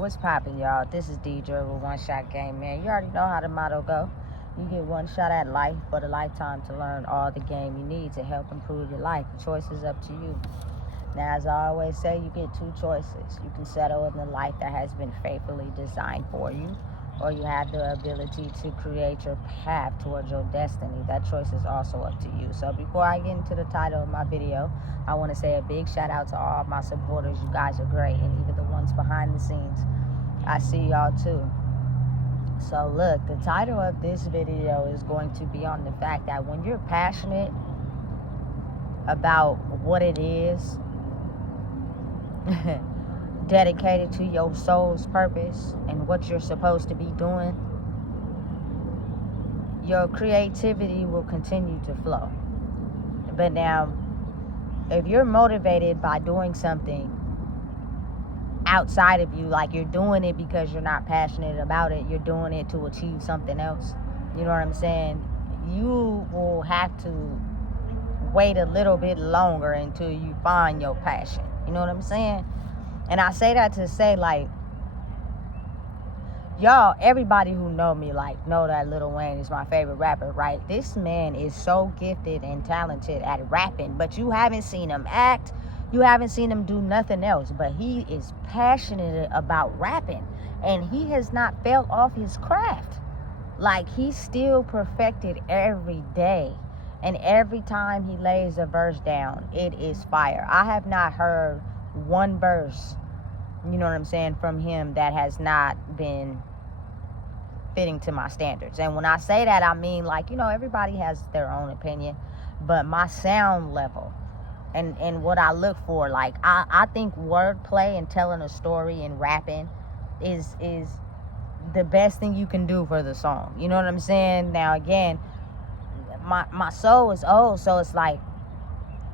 What's poppin', y'all? This is Deidre with One Shot Game, man. You already know how the motto go. You get one shot at life, but a lifetime to learn all the game you need to help improve your life. The choice is up to you. Now, as I always say, you get two choices. You can settle in the life that has been faithfully designed for you, or you have the ability to create your path towards your destiny. That choice is also up to you. So before I get into the title of my video, I want to say a big shout out to all of my supporters. You guys are great, and even the ones behind the scenes. I see y'all too. So look, the title of this video is going to be on the fact that when you're passionate about what it is, dedicated to your soul's purpose and what you're supposed to be doing, your creativity will continue to flow. But now, if you're motivated by doing something outside of you, like you're doing it because you're not passionate about it, you're doing it to achieve something else, you know what I'm saying? You will have to wait a little bit longer until you find your passion. You know what I'm saying? And I say that to say, like, y'all, everybody who know me, like, know that Lil Wayne is my favorite rapper, right? This man is so gifted and talented at rapping, but you haven't seen him act. You haven't seen him do nothing else, but he is passionate about rapping, and he has not fell off his craft. Like, he's still perfected every day, and every time he lays a verse down, it is fire. I have not heard one verse, you know what I'm saying, from him that has not been fitting to my standards. And when I say that, I mean, like, you know, everybody has their own opinion, but my sound level and what I look for, like, I think wordplay and telling a story and rapping is the best thing you can do for the song. You know what I'm saying? Now, again, my soul is old, so it's like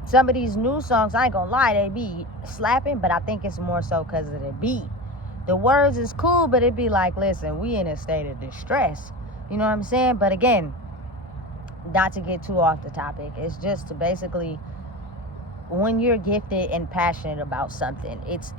some of these new songs, I ain't gonna lie, they be slapping, but I think it's more so because of the beat. The words is cool, but it be like, listen, we in a state of distress. You know what I'm saying? But again, not to get too off the topic, it's just to basically, when you're gifted and passionate about something, it's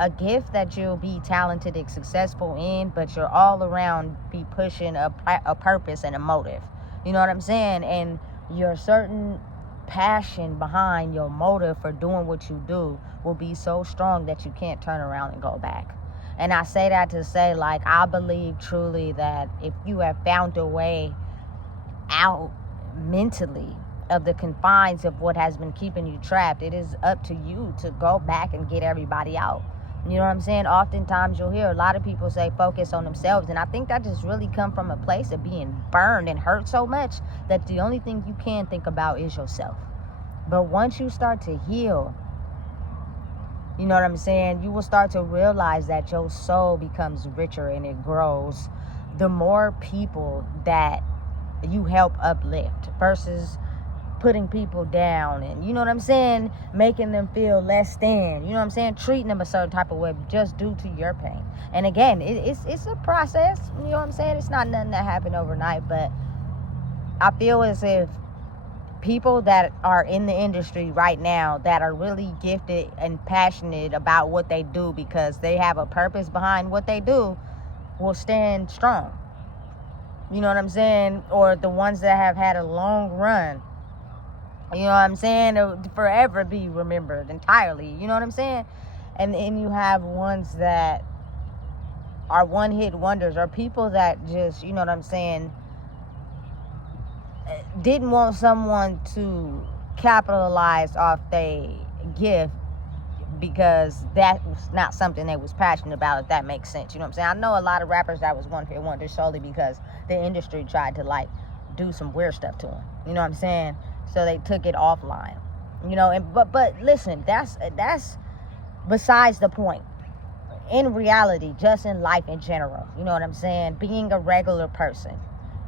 a gift that you'll be talented and successful in, but you're all around be pushing a purpose and a motive. You know what I'm saying? And your certain passion behind your motive for doing what you do will be so strong that you can't turn around and go back. And I say that to say, like, I believe truly that if you have found a way out mentally of the confines of what has been keeping you trapped, it is up to you to go back and get everybody out. You know what I'm saying? Oftentimes you'll hear a lot of people say focus on themselves, and I think that just really come from a place of being burned and hurt so much that the only thing you can think about is yourself. But once you start to heal, you know what I'm saying, you will start to realize that your soul becomes richer and it grows the more people that you help uplift versus putting people down and, you know what I'm saying, making them feel less than, you know what I'm saying, treating them a certain type of way just due to your pain. And again, it's a process, you know what I'm saying? It's not nothing that happened overnight, but I feel as if people that are in the industry right now that are really gifted and passionate about what they do because they have a purpose behind what they do will stand strong. You know what I'm saying? Or the ones that have had a long run, you know what I'm saying, they'll forever be remembered entirely. You know what I'm saying? And then you have ones that are one-hit wonders, or people that just, you know what I'm saying, didn't want someone to capitalize off their gift because that was not something they was passionate about, if that makes sense. You know what I'm saying? I know a lot of rappers that was one-hit wonders solely because the industry tried to, like, do some weird stuff to them. You know what I'm saying? So they took it offline. You know, and but listen, that's besides the point. In reality, just in life in general, you know what I'm saying? Being a regular person,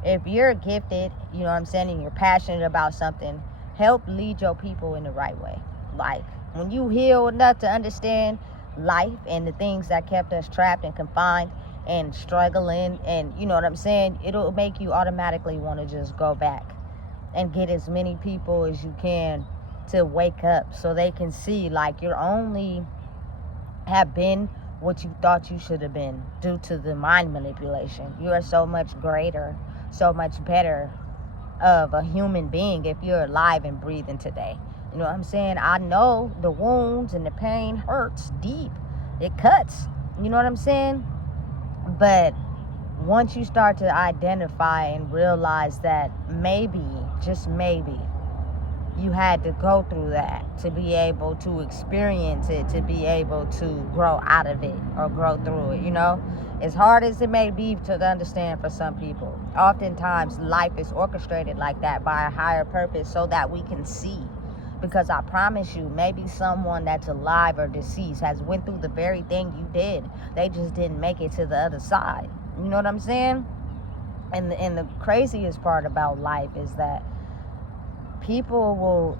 if you're gifted, you know what I'm saying, and you're passionate about something, help lead your people in the right way. Like, when you heal enough to understand life and the things that kept us trapped and confined and struggling, and, you know what I'm saying, it'll make you automatically want to just go back and get as many people as you can to wake up so they can see, like, you're only have been what you thought you should have been due to the mind manipulation. You are so much greater, so much better of a human being if you're alive and breathing today. You know what I'm saying? I know the wounds and the pain hurts deep. It cuts. You know what I'm saying? But once you start to identify and realize that maybe, just maybe, you had to go through that to be able to experience it, to be able to grow out of it or grow through it, you know? As hard as it may be to understand for some people, oftentimes life is orchestrated like that by a higher purpose so that we can see. Because I promise you, maybe someone that's alive or deceased has went through the very thing you did. They just didn't make it to the other side. You know what I'm saying? And the craziest part about life is that people will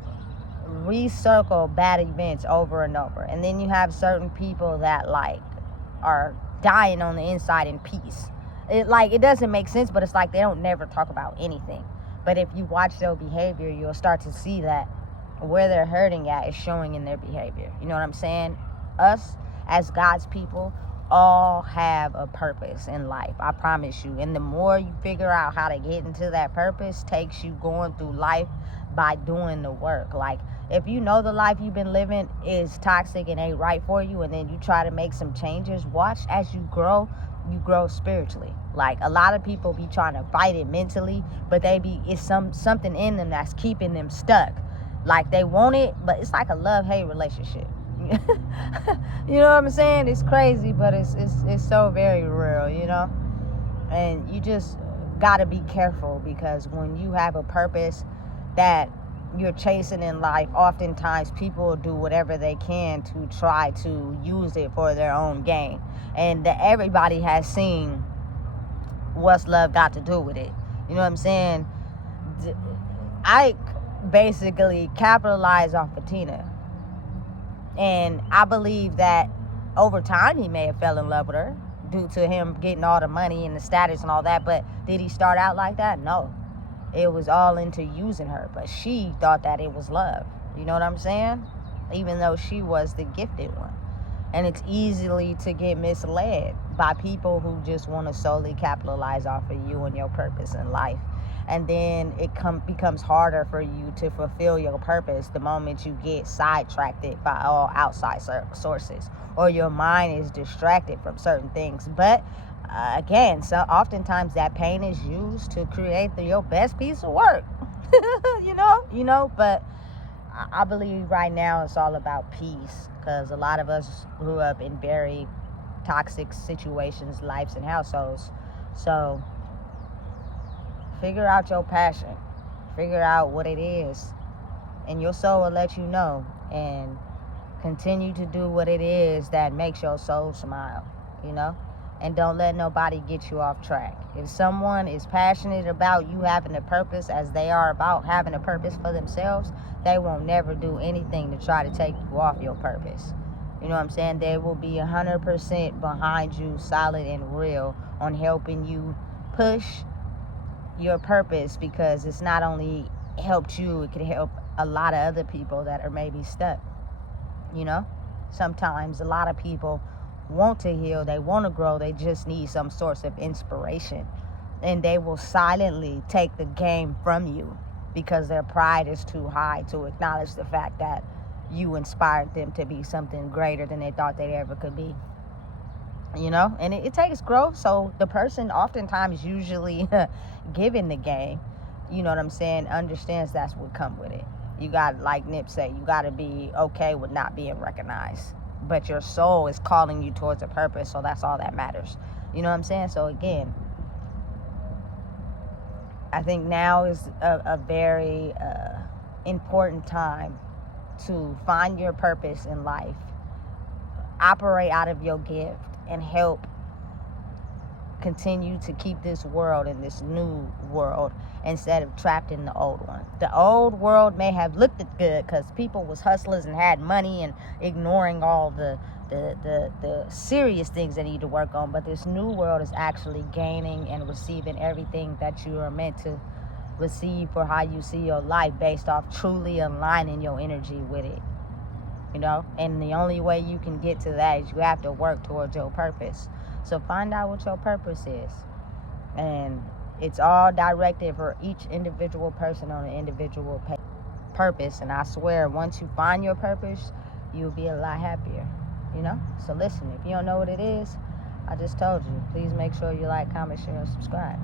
recircle bad events over and over. And then you have certain people that like are dying on the inside in peace. It doesn't make sense, but it's like they don't never talk about anything. But if you watch their behavior, you'll start to see that where they're hurting at is showing in their behavior. You know what I'm saying? Us as God's people all have a purpose in life, I promise you. And the more you figure out how to get into that purpose takes you going through life by doing the work. Like, if you know the life you've been living is toxic and ain't right for you, and then you try to make some changes, watch as you grow spiritually. Like, a lot of people be trying to fight it mentally, but it's something in them that's keeping them stuck. Like, they want it, but it's like a love-hate relationship. You know what I'm saying? It's crazy, but it's so very real, you know? And you just gotta be careful, because when you have a purpose that you're chasing in life, oftentimes people will do whatever they can to try to use it for their own gain. And everybody has seen what's love got to do with it. You know what I'm saying? I basically capitalized off of Tina. And I believe that over time he may have fell in love with her due to him getting all the money and the status and all that. But did he start out like that? No. It was all into using her. But she thought that it was love. You know what I'm saying? Even though she was the gifted one. And it's easily to get misled by people who just want to solely capitalize off of you and your purpose in life. And then it becomes harder for you to fulfill your purpose the moment you get sidetracked by all outside sources, or your mind is distracted from certain things. But again, so oftentimes that pain is used to create your best piece of work. you know. But I believe right now it's all about peace, because a lot of us grew up in very toxic situations, lives, and households. So figure out your passion. Figure out what it is. And your soul will let you know. And continue to do what it is that makes your soul smile, you know? And don't let nobody get you off track. If someone is passionate about you having a purpose as they are about having a purpose for themselves, they won't never do anything to try to take you off your purpose. You know what I'm saying? They will be 100% behind you, solid and real, on helping you push your purpose, because it's not only helped you, it could help a lot of other people that are maybe stuck. You know, sometimes a lot of people want to heal, they want to grow, they just need some source of inspiration, and they will silently take the game from you because their pride is too high to acknowledge the fact that you inspired them to be something greater than they thought they ever could be. You know, and it takes growth. So the person oftentimes usually given the game, you know what I'm saying, understands that's what come with it. You got, like Nip said, you got to be okay with not being recognized. But your soul is calling you towards a purpose, so that's all that matters. You know what I'm saying? So again, I think now is a very important time to find your purpose in life, operate out of your gift, and help continue to keep this world in this new world instead of trapped in the old one. The old world may have looked good because people was hustlers and had money and ignoring all the serious things they need to work on, but this new world is actually gaining and receiving everything that you are meant to receive for how you see your life, based off truly aligning your energy with it. you know? And the only way you can get to that is you have to work towards your purpose. So find out what your purpose is. And it's all directed for each individual person on an individual purpose. And I swear, once you find your purpose, you'll be a lot happier, you know? So listen, if you don't know what it is, I just told you. Please make sure you like, comment, share, and subscribe.